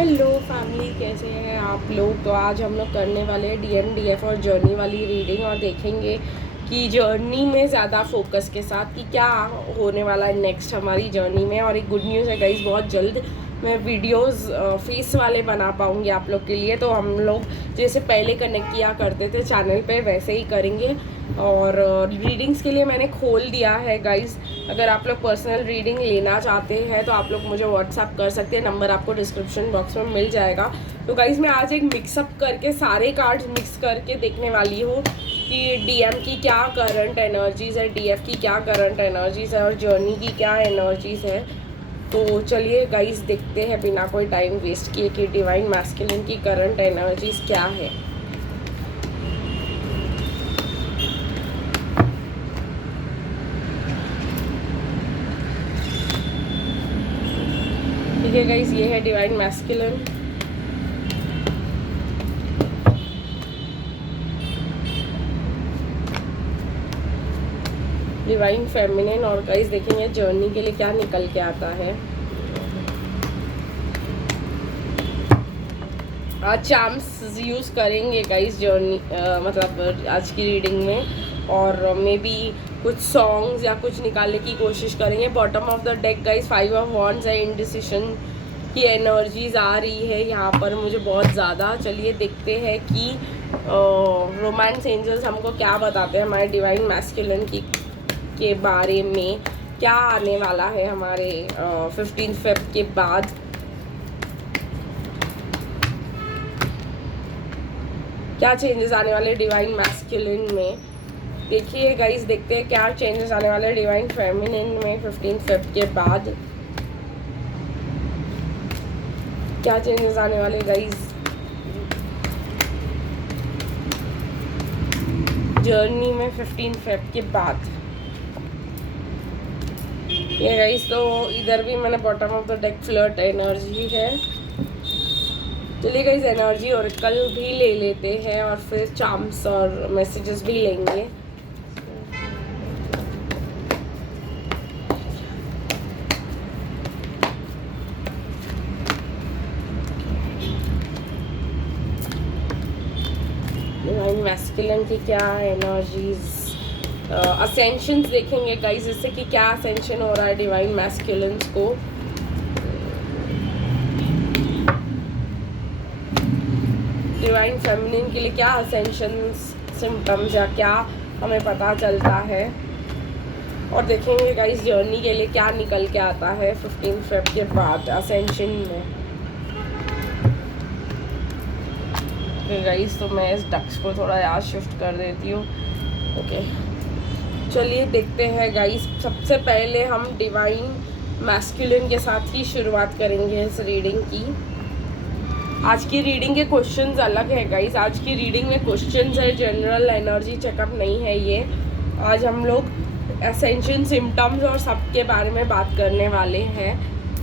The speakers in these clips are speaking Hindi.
हेलो फैमिली, कैसे हैं आप लोग। तो आज हम लोग करने वाले हैं DMDF और जर्नी वाली रीडिंग और देखेंगे कि जर्नी में ज़्यादा फोकस के साथ कि क्या होने वाला है नेक्स्ट हमारी जर्नी में। और एक गुड न्यूज़ है गाइस, बहुत जल्द मैं वीडियोस फेस वाले बना पाऊँगी आप लोग के लिए। तो हम लोग जैसे पहले कनेक्ट किया करते थे चैनल पे वैसे ही करेंगे। और रीडिंग्स के लिए मैंने खोल दिया है गाइस। अगर आप लोग पर्सनल रीडिंग लेना चाहते हैं तो आप लोग मुझे व्हाट्सअप कर सकते हैं, नंबर आपको डिस्क्रिप्शन बॉक्स में मिल जाएगा। तो गाइस मैं आज एक मिक्सअप करके सारे कार्ड्स मिक्स करके देखने वाली हूँ कि DM की क्या करंट एनर्जीज़ है, DF की क्या करंट एनर्जीज़ है और जर्नी की क्या एनर्जीज़ है। तो चलिए गाइस देखते हैं बिना कोई टाइम वेस्ट किए कि डिवाइन मैस्कुलिन की करंट एनर्जीज़ क्या है। ठीक है गाइस, ये है डिवाइन मैस्कुलिन, डिवाइन फेमिनिन और गाइस देखेंगे जर्नी के लिए क्या निकल के आता है। आज चार्म्स यूज़ करेंगे गाइस जर्नी मतलब आज की रीडिंग में, और मे बी कुछ सॉन्ग्स या कुछ निकालने की कोशिश करेंगे। Bottom of the deck guys 5 of wands है, इंडिसिशन की एनर्जीज आ रही है यहाँ पर मुझे बहुत ज़्यादा। चलिए देखते हैं कि रोमांस एंजल्स हमको क्या बताते हैं हमारे डिवाइन मैस्कुलिन की के बारे में, क्या आने वाला है हमारे 15 फ़रवरी के बाद। क्या चेंजेस आने वाले डिवाइन मैस्कुलिन में, देखिए गाइस देखते हैं क्या चेंजेस आने वाले डिवाइन फेमिनिन में 15 फ़रवरी के बाद। क्या चेंजेस आने वाले गाइस जर्नी में 15 फ़रवरी के बाद। ये गाइस तो इधर भी मैंने bottom of the deck flirt energy है। चलिए गाइस एनर्जी और कल भी ले लेते हैं और फिर चार्म्स और मैसेजेस भी लेंगे। डिवाइन मैस्कुलिन की क्या एनर्जीज, असेंशंस देखेंगे गाइस, इससे कि क्या असेंशन हो रहा है डिवाइन मैस्कुलिन्स को। डिवाइन फेमिनिन के लिए क्या असेंशन सिम्टम्स या क्या हमें पता चलता है, और देखेंगे गाइस जर्नी के लिए क्या निकल के आता है 15 फ़रवरी के बाद असेंशन में। गाइस तो मैं इस डक्स को थोड़ा याद शिफ्ट कर देती हूँ। ओके चलिए देखते हैं गाइस। सबसे पहले हम डिवाइन मैस्कुलिन के साथ ही शुरुआत करेंगे इस रीडिंग की। आज की रीडिंग के क्वेश्चंस अलग है गाइस, आज की रीडिंग में क्वेश्चंस है, जनरल एनर्जी चेकअप नहीं है ये। आज हम लोग एसेंशियल सिम्टम्स और सबके बारे में बात करने वाले हैं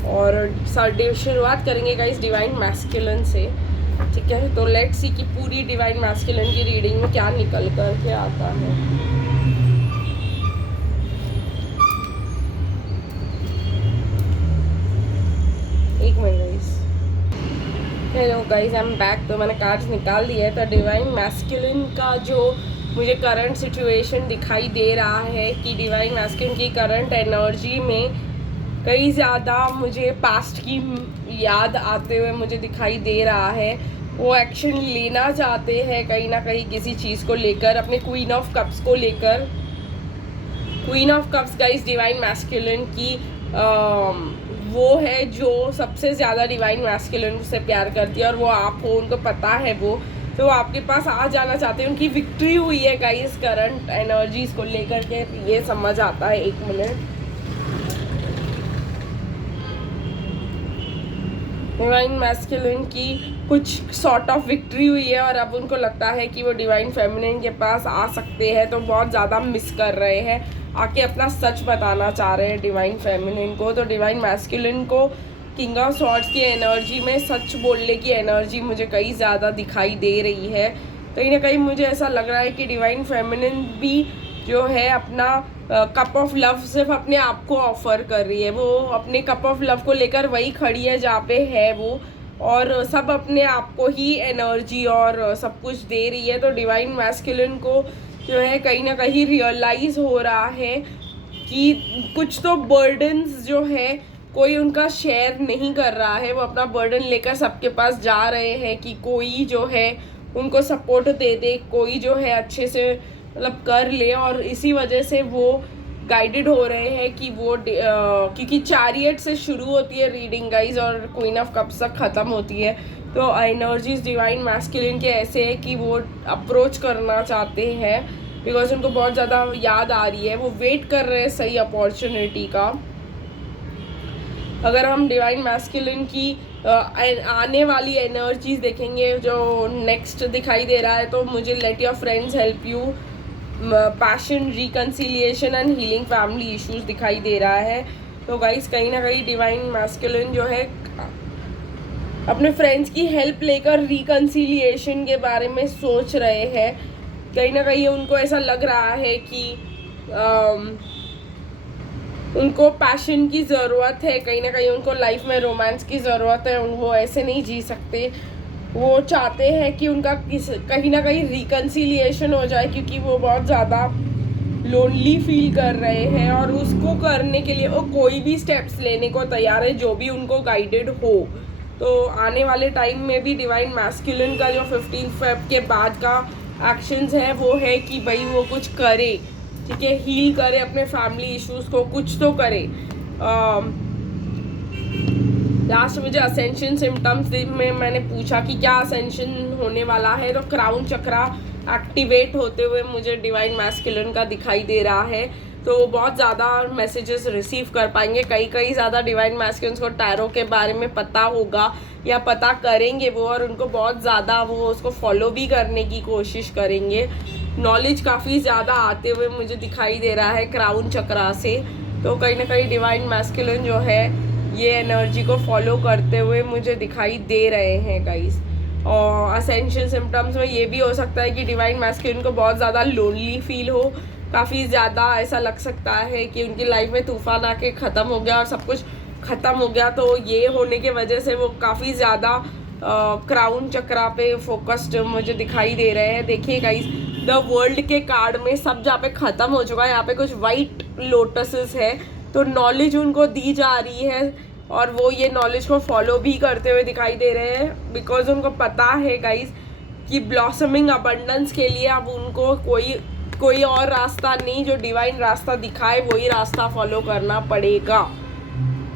और शुरुआत करेंगे गाइस डिवाइन मैस्कुलिन से। ठीक है, तो लेट्स सी कि पूरी डिवाइन मैस्कुलिन की रीडिंग में क्या निकल कर के आता है। एक minute guys. Hello guys, I am back. तो मैंने कार्ड्स निकाल दिए है। तो डिवाइन मैस्कुलिन का जो मुझे करंट सिचुएशन दिखाई दे रहा है कि डिवाइन मैस्कुलिन की करंट एनर्जी में कई ज़्यादा मुझे पास्ट की याद आते हुए मुझे दिखाई दे रहा है। वो एक्शन लेना चाहते हैं कहीं ना कहीं किसी चीज़ को लेकर, अपने क्वीन ऑफ कप्स को लेकर। Queen of cups guys divine masculine की वो है जो सबसे ज़्यादा डिवाइन मैस्कुलिन से प्यार करती है और वो आप हो, उनको पता है वो, तो वो आपके पास आ जाना चाहते हैं। उनकी विक्ट्री हुई है गाइस करंट एनर्जीज को लेकर के, ये समझ आता है। एक मिनट, डिवाइन मैस्कुलिन की कुछ सॉर्ट ऑफ विक्ट्री हुई है और अब उनको लगता है कि वो डिवाइन फेमिनिन के पास आ सकते हैं, तो बहुत ज़्यादा मिस कर रहे हैं, आके अपना सच बताना चाह रहे हैं डिवाइन फेमिनिन को। तो डिवाइन मैस्कुलिन को किंग ऑफ सॉर्ड्स की एनर्जी में सच बोलने की एनर्जी मुझे कई ज़्यादा दिखाई दे रही है। कहीं ना कहीं मुझे ऐसा लग रहा है कि डिवाइन फेमिनिन भी जो है अपना कप ऑफ लव सिर्फ अपने आप को ऑफर कर रही है। वो अपने कप ऑफ लव को लेकर वही खड़ी है जहाँ पे है वो, और सब अपने आप को ही एनर्जी और सब कुछ दे रही है। तो डिवाइन मैस्कुलिन को जो है कहीं ना कहीं रियलाइज़ हो रहा है कि कुछ तो बर्डन्स जो है कोई उनका शेयर नहीं कर रहा है, वो अपना बर्डन लेकर सबके पास जा रहे हैं कि कोई जो है उनको सपोर्ट दे दे, कोई जो है अच्छे से मतलब कर ले। और इसी वजह से वो गाइडेड हो रहे हैं कि वो क्योंकि चैरियट से शुरू होती है रीडिंग गाइज और क्वीन ऑफ कप्स तक ख़त्म होती है। तो एनर्जीज डिवाइन मैस्कुलिन के ऐसे है कि वो अप्रोच करना चाहते हैं बिकॉज उनको बहुत ज़्यादा याद आ रही है, वो वेट कर रहे हैं सही अपॉर्चुनिटी का। अगर हम डिवाइन मैस्कुलिन की आने वाली एनर्जीज देखेंगे जो नेक्स्ट दिखाई दे रहा है, तो मुझे let your friends help you, passion, reconciliation and healing family issues दिखाई दे रहा है। तो गाइस कहीं ना कहीं डिवाइन मैस्कुलिन जो है अपने फ्रेंड्स की हेल्प लेकर रिकन्सिलिएशन के बारे में सोच रहे हैं। कहीं ना कहीं उनको ऐसा लग रहा है कि उनको पैशन की ज़रूरत है, कहीं ना कहीं उनको लाइफ में रोमांस की ज़रूरत है, वो ऐसे नहीं जी सकते। वो चाहते हैं कि उनका कहीं ना कहीं रिकन्सिलिएशन हो जाए क्योंकि वो बहुत ज़्यादा लोनली फील कर रहे हैं और उसको करने के लिए वो कोई भी स्टेप्स लेने को तैयार है जो भी उनको गाइडेड हो। तो आने वाले टाइम में भी डिवाइन मैस्कुलिन का जो 15 फेब के बाद का एक्शंस है वो है कि भाई वो कुछ करे, ठीक है, हील करे अपने फैमिली इश्यूज को, कुछ तो करे। लास्ट मुझे असेंशन सिम्टम्स में मैंने पूछा कि क्या असेंशन होने वाला है, तो क्राउन चक्रा एक्टिवेट होते हुए मुझे डिवाइन मैस्कुलिन का दिखाई दे रहा है। तो वो बहुत ज़्यादा मैसेजेस रिसीव कर पाएंगे। कई ज़्यादा डिवाइन मैस्कुलिन को टैरो के बारे में पता होगा या पता करेंगे वो, और उनको बहुत ज़्यादा वो उसको फॉलो भी करने की कोशिश करेंगे। नॉलेज काफ़ी ज़्यादा आते हुए मुझे दिखाई दे रहा है क्राउन चक्रा से। तो कहीं ना कहीं डिवाइन मैस्कुलिन जो है ये एनर्जी को फॉलो करते हुए मुझे दिखाई दे रहे हैं गाइस। और असेंशियल सिम्टम्स में ये भी हो सकता है कि डिवाइन मैस्कुलिन को बहुत ज़्यादा लोनली फील हो, काफ़ी ज़्यादा ऐसा लग सकता है कि उनकी लाइफ में तूफान आके ख़त्म हो गया और सब कुछ ख़त्म हो गया। तो ये होने के वजह से वो काफ़ी ज़्यादा क्राउन चक्रा पे फोकस्ड मुझे दिखाई दे रहे हैं। देखिए गाइस, द वर्ल्ड के कार्ड में सब जहाँ पे ख़त्म हो चुका है, यहाँ पे कुछ वाइट लोटसेस है। तो नॉलेज उनको दी जा रही है और वो ये नॉलेज को फॉलो भी करते हुए दिखाई दे रहे हैं बिकॉज उनको पता है गाइस कि ब्लॉसमिंग अबंडेंस के लिए अब उनको कोई और रास्ता नहीं, जो डिवाइन रास्ता दिखाए वही रास्ता फॉलो करना पड़ेगा।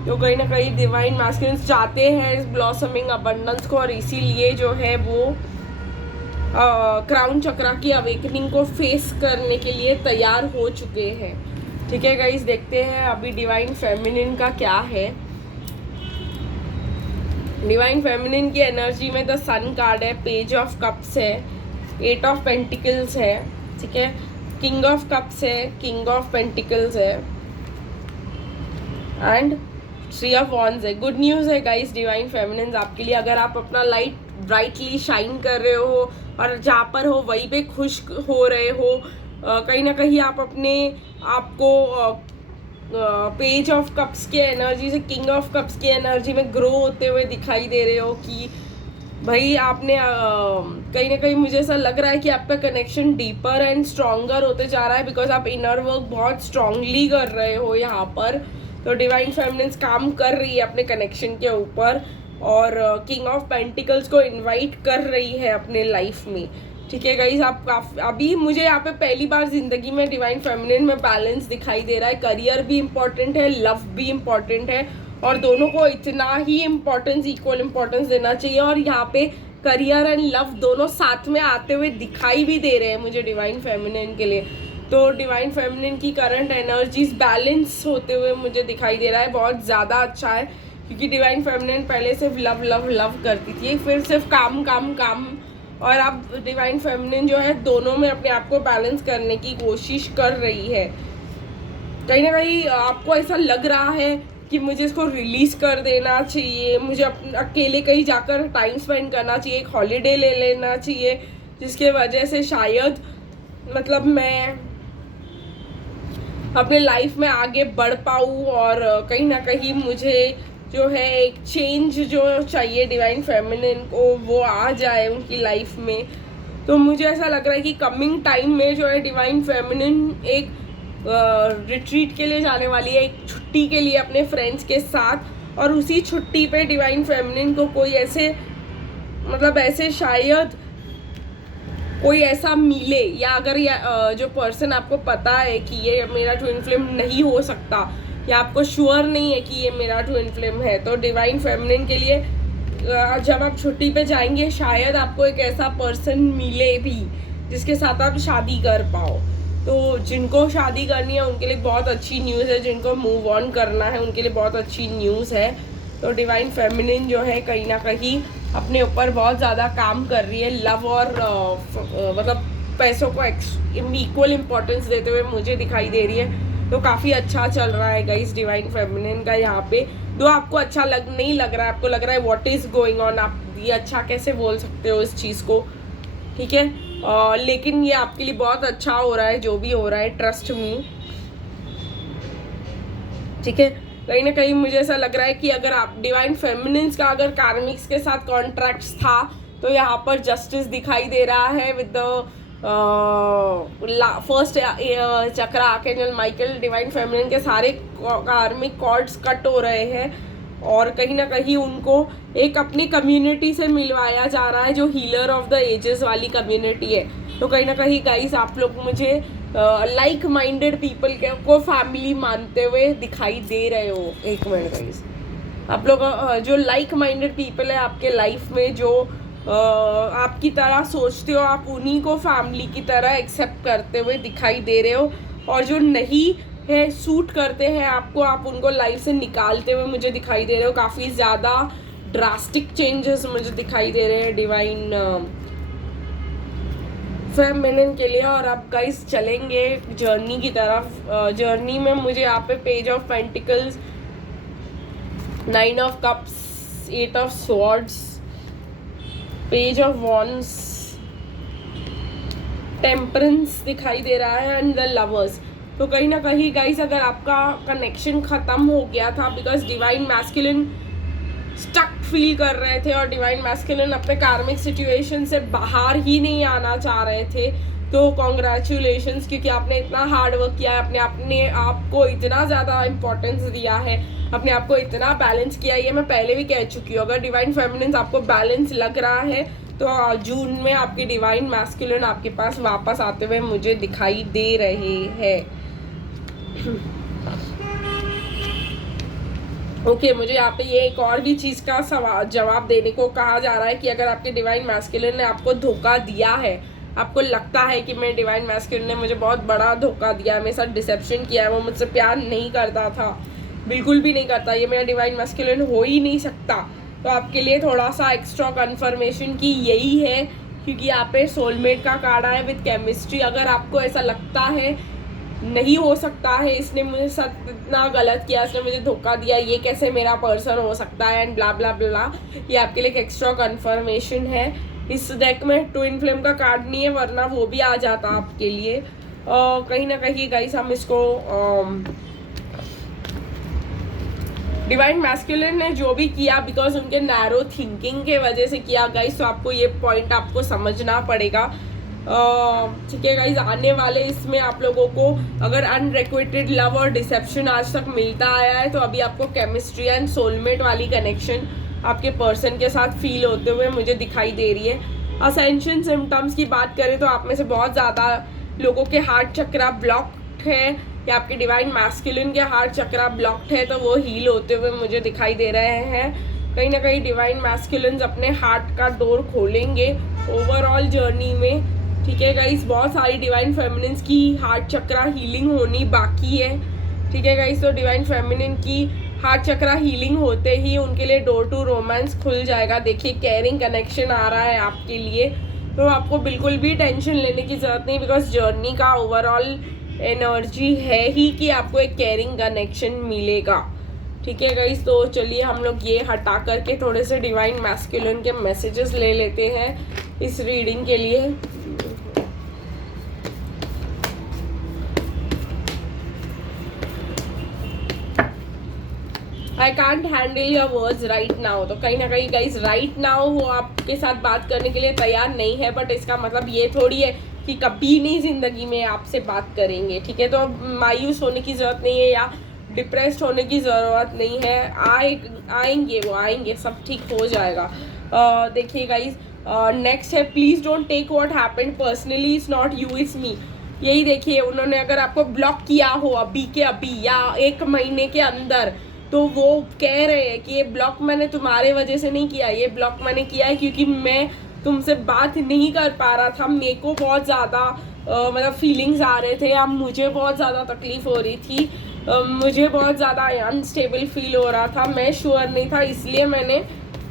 तो कहीं ना कहीं डिवाइन मैस्कुलिन चाहते हैं इस ब्लॉसमिंग अबंडेंस को और इसीलिए जो है वो क्राउन चक्रा की अवेकनिंग को फेस करने के लिए तैयार हो चुके हैं। ठीक है गाइस, देखते हैं अभी डिवाइन फेमिनिन का क्या है। डिवाइन फेमिनिन की एनर्जी में द सन कार्ड है, पेज ऑफ कप्स है, 8 ऑफ पेंटिकल्स है, ठीक है, किंग ऑफ कप्स है, किंग ऑफ पेंटिकल्स है एंड 3 ऑफ वॉन्ड्स है। गुड न्यूज़ है गाइस डिवाइन फेमिनिन आपके लिए। अगर आप अपना लाइट ब्राइटली शाइन कर रहे हो और जहाँ पर हो वहीं पे खुश हो रहे हो, कहीं ना कहीं आप अपने आपको पेज ऑफ कप्स के एनर्जी से किंग ऑफ कप्स की एनर्जी में ग्रो होते हुए दिखाई दे रहे हो कि भाई आपने कहीं ना कहीं मुझे ऐसा लग रहा है कि आपका कनेक्शन डीपर एंड स्ट्रॉन्गर होते जा रहा है बिकॉज आप इनर वर्क बहुत स्ट्रांगली कर रहे हो यहाँ पर। तो डिवाइन फेमिनिन काम कर रही है अपने कनेक्शन के ऊपर और किंग ऑफ पेंटिकल्स को इनवाइट कर रही है अपने लाइफ में। ठीक है गाइस, आप अभी मुझे यहाँ पे पहली बार जिंदगी में डिवाइन फेमिनिन में बैलेंस दिखाई दे रहा है। करियर भी इम्पोर्टेंट है, लव भी इम्पोर्टेंट है और दोनों को इतना ही इम्पोर्टेंस, इक्वल इम्पोर्टेंस देना चाहिए। और यहाँ पे करियर एंड लव दोनों साथ में आते हुए दिखाई भी दे रहे हैं मुझे डिवाइन फेमिनिन के लिए। तो डिवाइन फेमिनिन की करंट एनर्जीज बैलेंस होते हुए मुझे दिखाई दे रहा है, बहुत ज़्यादा अच्छा है क्योंकि डिवाइन फेमिनिन पहले सिर्फ लव लव लव करती थी, फिर सिर्फ काम काम काम, और अब डिवाइन फेमिनिन जो है दोनों में अपने आप को बैलेंस करने की कोशिश कर रही है। कहीं ना कहीं आपको ऐसा लग रहा है कि मुझे इसको रिलीज़ कर देना चाहिए, मुझे अकेले कहीं जाकर टाइम स्पेंड करना चाहिए, एक हॉलीडे ले लेना चाहिए जिसके वजह से शायद मतलब मैं अपने लाइफ में आगे बढ़ पाऊँ और कहीं ना कहीं मुझे जो है एक चेंज जो चाहिए डिवाइन फेमिनिन को वो आ जाए उनकी लाइफ में। तो मुझे ऐसा लग रहा है कि कमिंग टाइम में जो है डिवाइन फेमिनिन एक रिट्रीट के लिए जाने वाली है, एक छुट्टी के लिए अपने फ्रेंड्स के साथ, और उसी छुट्टी पे डिवाइन फेमिनिन को कोई ऐसे मतलब ऐसे शायद कोई ऐसा मिले, या अगर जो पर्सन आपको पता है कि ये मेरा ट्विन फ्लेम नहीं हो सकता या आपको श्योर नहीं है कि ये मेरा ट्विन फ्लेम है, तो डिवाइन फेमिनिन के लिए जब आप छुट्टी पे जाएंगे शायद आपको एक ऐसा पर्सन मिले भी जिसके साथ आप शादी कर पाओ। तो जिनको शादी करनी है उनके लिए बहुत अच्छी न्यूज़ है, जिनको मूव ऑन करना है उनके लिए बहुत अच्छी न्यूज़ है। तो डिवाइन फेमिनिन जो है कहीं ना कहीं अपने ऊपर बहुत ज़्यादा काम कर रही है, लव और मतलब पैसों को इक्वल इम्पोर्टेंस देते हुए मुझे दिखाई दे रही है। तो काफ़ी अच्छा चल रहा है गाइस डिवाइन फेमिनिन का यहाँ पे। तो आपको अच्छा नहीं लग रहा है, आपको लग रहा है व्हाट इज़ गोइंग ऑन, आप ये अच्छा कैसे बोल सकते हो इस चीज़ को, ठीक है। लेकिन ये आपके लिए बहुत अच्छा हो रहा है जो भी हो रहा है, ट्रस्ट मी, ठीक है। कहीं ना कहीं मुझे ऐसा लग रहा है कि अगर आप डिवाइन फेमिनिन्स का अगर कार्मिक्स के साथ कॉन्ट्रैक्ट्स था तो यहाँ पर जस्टिस दिखाई दे रहा है विद द फर्स्ट चक्र आर्कएंजल माइकल। डिवाइन फेमिनिन के सारे कार्मिक कॉर्ड्स कट हो रहे हैं और कहीं ना कहीं उनको एक अपनी कम्युनिटी से मिलवाया जा रहा है जो हीलर ऑफ द एजेस वाली कम्युनिटी है। तो कहीं ना कहीं गाइस आप लोग मुझे लाइक माइंडेड पीपल को फैमिली मानते हुए दिखाई दे रहे हो। एक मिनट गाइस, आप लोग जो लाइक माइंडेड पीपल है आपके लाइफ में, जो आपकी तरह सोचते हो, आप उन्हीं को फैमिली की तरह एक्सेप्ट करते हुए दिखाई दे रहे हो, और जो नहीं है सूट करते हैं आपको, आप उनको लाइफ से निकालते हुए मुझे दिखाई दे रहे हो। काफ़ी ज़्यादा ड्रास्टिक चेंजेस मुझे दिखाई दे रहे हैं डिवाइन फेमिनिन के लिए। और आप गाइस चलेंगे जर्नी की तरफ। जर्नी में मुझे यहाँ पे page of pentacles, 9 of cups, 8 of swords, page of wands, temperance दिखाई दे रहा है एंड द लवर्स। तो कहीं ना कहीं गाइस अगर आपका कनेक्शन ख़त्म हो गया था because divine masculine stuck feel कर रहे थे और डिवाइन मैस्कुलिन अपने कार्मिक सिचुएशन से बाहर ही नहीं आना चाह रहे थे, तो कॉन्ग्रेचुलेशंस, क्योंकि आपने इतना हार्ड वर्क किया है, अपने आप को इतना ज़्यादा इम्पोर्टेंस दिया है, अपने आप को इतना बैलेंस किया। ये मैं पहले भी कह चुकी हूँ। अगर डिवाइन फेमिनिन आपको बैलेंस लग रहा है तो जून में आपकी डिवाइन मैस्कुलिन आपके पास वापस आते हुए मुझे दिखाई दे रहे हैं। ओके मुझे यहाँ पे ये एक और भी चीज़ का जवाब देने को कहा जा रहा है कि अगर आपके डिवाइन मैस्कुलिन ने आपको धोखा दिया है, आपको लगता है कि मैं डिवाइन मैस्कुलिन ने मुझे बहुत बड़ा धोखा दिया है, मेरे साथ डिसेप्शन किया है, वो मुझसे प्यार नहीं करता था, बिल्कुल भी नहीं करता, ये मेरा डिवाइन मैस्कुलिन हो ही नहीं सकता, तो आपके लिए थोड़ा सा एक्स्ट्रा कन्फर्मेशन की यही है, क्योंकि यहाँ पे सोलमेट का कार्ड आया विद केमिस्ट्री। अगर आपको ऐसा लगता है नहीं हो सकता है, इसने मुझे साथ इतना गलत किया, इसने मुझे धोखा दिया, ये कैसे मेरा पर्सन हो सकता है एंड ब्ला ब्ला ब्ला, ये आपके लिए एक एक्स्ट्रा कन्फर्मेशन है। इस डेक में ट्विन फ्लेम का कार्ड नहीं है, वरना वो भी आ जाता आपके लिए। कहीं ना कहीं गाइस हम इसको डिवाइन मैस्कुलिन ने जो भी किया बिकॉज उनके नैरो थिंकिंग के वजह से किया गाइस, तो आपको ये पॉइंट आपको समझना पड़ेगा, ठीक है गाइज। आने वाले इसमें आप लोगों को अगर अनरिक्वेटेड लव और डिसेप्शन आज तक मिलता आया है, तो अभी आपको केमिस्ट्री एंड सोलमेट वाली कनेक्शन आपके पर्सन के साथ फील होते हुए मुझे दिखाई दे रही है। असेंशन सिम्टम्स की बात करें तो आप में से बहुत ज़्यादा लोगों के हार्ट चक्रा ब्लॉक्ड है, या आपके डिवाइन मैस्कुलिन के हार्ट चक्रा ब्लॉक्ड है, तो वो हील होते हुए मुझे दिखाई दे रहे हैं। कहीं ना कहीं डिवाइन मैस्कुलिन अपने हार्ट का डोर खोलेंगे ओवरऑल जर्नी में, ठीक है गाइस। बहुत सारी डिवाइन फेमिनिन्स की हार्ट चक्रा हीलिंग होनी बाकी है, ठीक है गाइस। तो डिवाइन फेमिनिन की हार्ट चक्रा हीलिंग होते ही उनके लिए डोर टू रोमांस खुल जाएगा। देखिए केयरिंग कनेक्शन आ रहा है आपके लिए, तो आपको बिल्कुल भी टेंशन लेने की ज़रूरत नहीं, बिकॉज जर्नी का ओवरऑल एनर्जी है ही कि आपको एक केयरिंग कनेक्शन मिलेगा, ठीक है गाइस। तो चलिए हम लोग ये हटा करके थोड़े से डिवाइन मैस्कुलिन के मैसेजेस ले लेते हैं इस रीडिंग के लिए। I can't handle your words right now. तो कहीं ना कहीं गाइस राइट नाउ वो आपके साथ बात करने के लिए तैयार नहीं है, बट इसका मतलब ये थोड़ी है कि कभी नहीं ज़िंदगी में आपसे बात करेंगे, ठीक है। तो मायूस होने की ज़रूरत नहीं है या डिप्रेस्ड होने की ज़रूरत नहीं है। आएंगे, वो आएंगे, सब ठीक हो जाएगा। देखिए गाइज, नेक्स्ट है, please don't take what happened personally, it's not you it's me. यही देखिए, उन्होंने अगर आपको ब्लॉक किया हो अभी के अभी या 1 महीने के अंदर, तो वो कह रहे हैं कि ये ब्लॉक मैंने तुम्हारे वजह से नहीं किया, ये ब्लॉक मैंने किया है क्योंकि मैं तुमसे बात नहीं कर पा रहा था। मेरे को बहुत ज़्यादा मतलब फीलिंग्स आ रहे थे या मुझे बहुत ज़्यादा तकलीफ़ हो रही थी, मुझे बहुत ज़्यादा अनस्टेबल फील हो रहा था, मैं श्योर नहीं था, इसलिए मैंने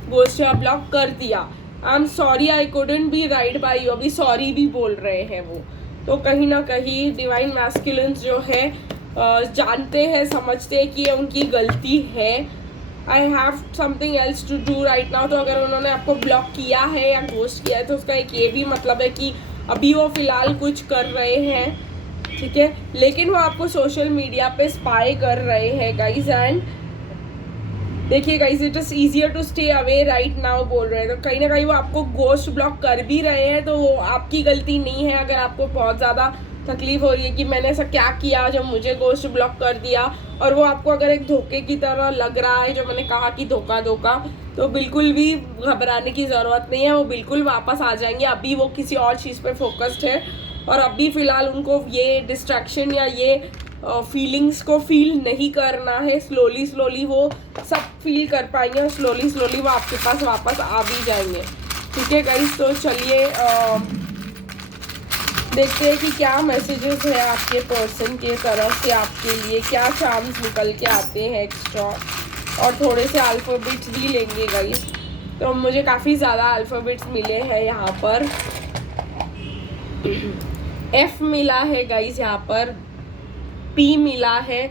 गोस्ट या ब्लॉक कर दिया। I am sorry I couldn't be right by you. अभी सॉरी भी बोल रहे हैं वो। तो कहीं ना कहीं डिवाइन मैस्कुलिन्स जो है जानते हैं, समझते हैं कि ये उनकी गलती है। I have something else to do right now. तो अगर उन्होंने आपको ब्लॉक किया है या घोस्ट किया है, तो उसका एक ये भी मतलब है कि अभी वो फ़िलहाल कुछ कर रहे हैं, ठीक है, लेकिन वो आपको सोशल मीडिया पे स्पाई कर रहे हैं गाइज। एंड देखिए guys, it is easier to stay away right now बोल रहे हैं। तो कहीं ना कहीं वो आपको गोस्ट ब्लॉक कर भी रहे हैं, तो वो आपकी गलती नहीं है। अगर आपको बहुत ज़्यादा तकलीफ हो रही है कि मैंने ऐसा क्या किया जब मुझे गोस्ट ब्लॉक कर दिया, और वो आपको अगर एक धोखे की तरह लग रहा है, जो मैंने कहा कि धोखा, तो बिल्कुल भी घबराने की ज़रूरत नहीं है। वो बिल्कुल वापस आ जाएंगे। अभी वो किसी और चीज़ पे फोकस्ड है, और अभी फ़िलहाल उनको ये डिस्ट्रैक्शन या ये फीलिंग्स को फील नहीं करना है। स्लोली वो सब फील कर पाएंगे, और स्लोली वो आपके पास वापस आ भी जाएंगे, ठीक है गाइस। तो चलिए देखते हैं कि क्या मैसेजेस है आपके पर्सन के तरफ से आपके लिए, क्या चार्म्स निकल के आते हैं एक्स्ट्रा, और थोड़े से अल्फ़ाबेट्स भी लेंगे गाइस। तो मुझे काफ़ी ज़्यादा अल्फ़ाबेट्स मिले हैं यहाँ पर। F मिला है गाइस, यहाँ पर P मिला है,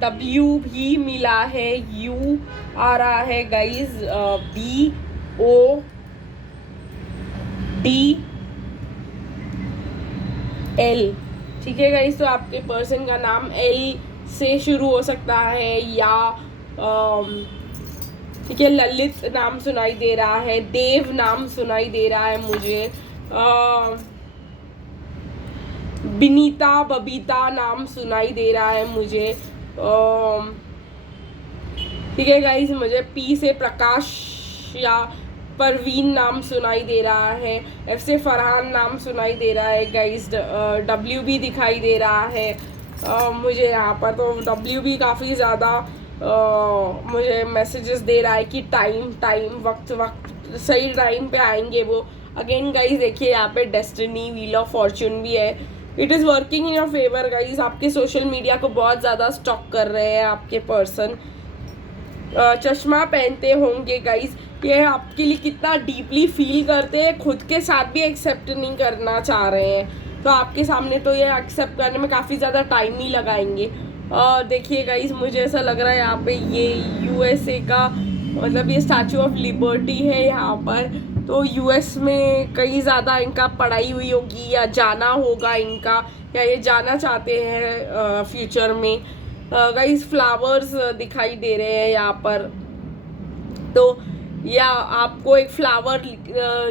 W भी मिला है, U आ रहा है guys, B O D L, ठीक है गाइस। तो आपके पर्सन का नाम L से शुरू हो सकता है, या ठीक है, ललित नाम सुनाई दे रहा है, देव नाम सुनाई दे रहा है मुझे, बिनीता बबीता नाम सुनाई दे रहा है मुझे, ठीक है गाइस। मुझे P से प्रकाश या परवीन नाम सुनाई दे रहा है, F से फरहान नाम सुनाई दे रहा है गाइस, W भी दिखाई दे रहा है मुझे यहाँ पर। तो W भी काफ़ी ज़्यादा मुझे मैसेजेस दे रहा है कि टाइम वक्त सही टाइम पे आएंगे वो। अगेन गाइस देखिए, यहाँ पे डेस्टिनी, व्हील ऑफ फॉर्च्यून भी है। It is working in your favour guys. आपके सोशल मीडिया को बहुत ज़्यादा स्टॉक कर रहे हैं आपके पर्सन। चश्मा पहनते होंगे गाइस। ये आपके लिए कितना डीपली फील करते हैं, खुद के साथ भी एक्सेप्ट नहीं करना चाह रहे हैं, तो आपके सामने तो ये एक्सेप्ट करने में काफ़ी ज़्यादा टाइम ही लगाएंगे। देखिए गाइस, मुझे ऐसा लग रहा है यहाँ पे ये USA का मतलब ये स्टैचू ऑफ लिबर्टी है यहाँ पर। तो US में कहीं ज़्यादा इनका पढ़ाई हुई होगी या जाना होगा इनका, या ये जाना चाहते हैं फ्यूचर में। गाइस फ्लावर्स दिखाई दे रहे हैं यहाँ पर, तो या आपको एक फ्लावर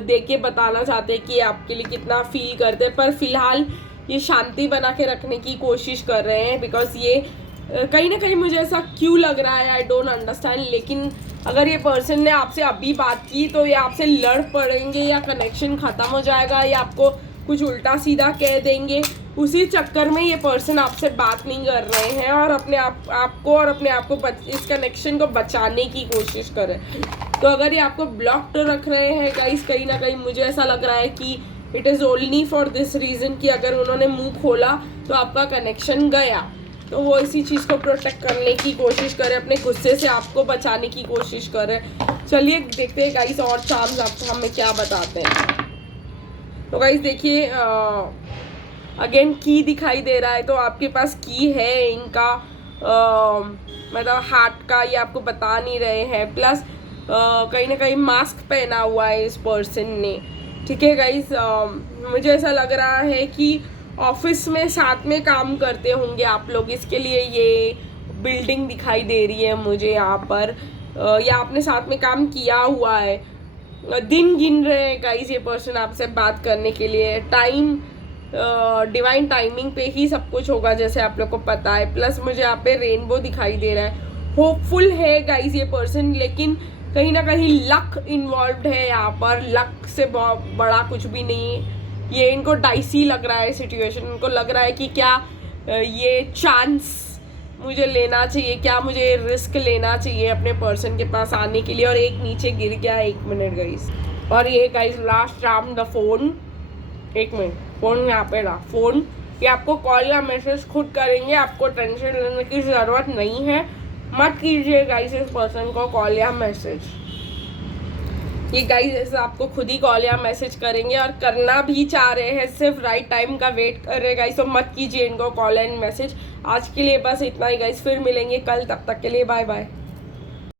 दे के बताना चाहते हैं कि आपके लिए कितना फील करते हैं, पर फिलहाल ये शांति बना के रखने की कोशिश कर रहे हैं। बिकॉज ये कहीं ना कहीं मुझे ऐसा क्यों लग रहा है, आई डोंट अंडरस्टैंड। लेकिन अगर ये पर्सन ने आपसे अभी बात की तो ये आपसे लड़ पड़ेंगे, या कनेक्शन ख़त्म हो जाएगा, या आपको कुछ उल्टा सीधा कह देंगे। उसी चक्कर में ये पर्सन आपसे बात नहीं कर रहे हैं, और अपने आप को इस कनेक्शन को बचाने की कोशिश कर रहे हैं। तो अगर ये आपको ब्लॉक्ड रख रहे हैं गाइस, कहीं ना कहीं मुझे ऐसा लग रहा है कि it is only for this reason कि अगर उन्होंने मुंह खोला तो आपका कनेक्शन गया, तो वो इसी चीज़ को प्रोटेक्ट करने की कोशिश करें, अपने गुस्से से आपको बचाने की कोशिश करें। चलिए देखते हैं गाइस और चार्म्स आपको हमें क्या बताते हैं। तो गाइस देखिए, अगेन की दिखाई दे रहा है, तो आपके पास की है इनका, मतलब हार्ट का, ये आपको बता नहीं रहे हैं। प्लस कहीं ना कहीं मास्क पहना हुआ है इस पर्सन ने, ठीक है गाइस। मुझे ऐसा लग रहा है कि ऑफिस में साथ में काम करते होंगे आप लोग, इसके लिए ये बिल्डिंग दिखाई दे रही है मुझे यहाँ पर, या आपने साथ में काम किया हुआ है, दिन गिन रहे हैं गाइस ये पर्सन आपसे बात करने के लिए। टाइम डिवाइन टाइमिंग पे ही सब कुछ होगा जैसे आप लोग को पता है। प्लस मुझे यहाँ पे रेनबो दिखाई दे रहा है। होपफुल है गाइस ये पर्सन, लेकिन कहीं ना कहीं लक इन्वॉल्व है यहाँ पर। लक से बहुत बड़ा कुछ भी नहीं है ये। इनको डाइसी लग रहा है सिचुएशन। इनको लग रहा है कि क्या ये चांस मुझे लेना चाहिए, क्या मुझे रिस्क लेना चाहिए अपने पर्सन के पास आने के लिए। और एक नीचे गिर गया, 1 मिनट गाइस। और ये guys last round the phone, 1 minute, phone यहाँ पे रहा। फोन ये आपको कॉल या मैसेज खुद करेंगे, आपको टेंशन लेने की ज़रूरत नहीं है। मत कीजिए गाइस इस पर्सन को कॉल या मैसेज। ये गाइस आपको खुद ही कॉल या मैसेज करेंगे और करना भी चाह रहे हैं, सिर्फ राइट टाइम का वेट कर रहे हैं गाइस। तो मत कीजिए इनको कॉल एंड मैसेज। आज के लिए बस इतना ही गाइस, फिर मिलेंगे कल, तब तक के लिए बाय बाय।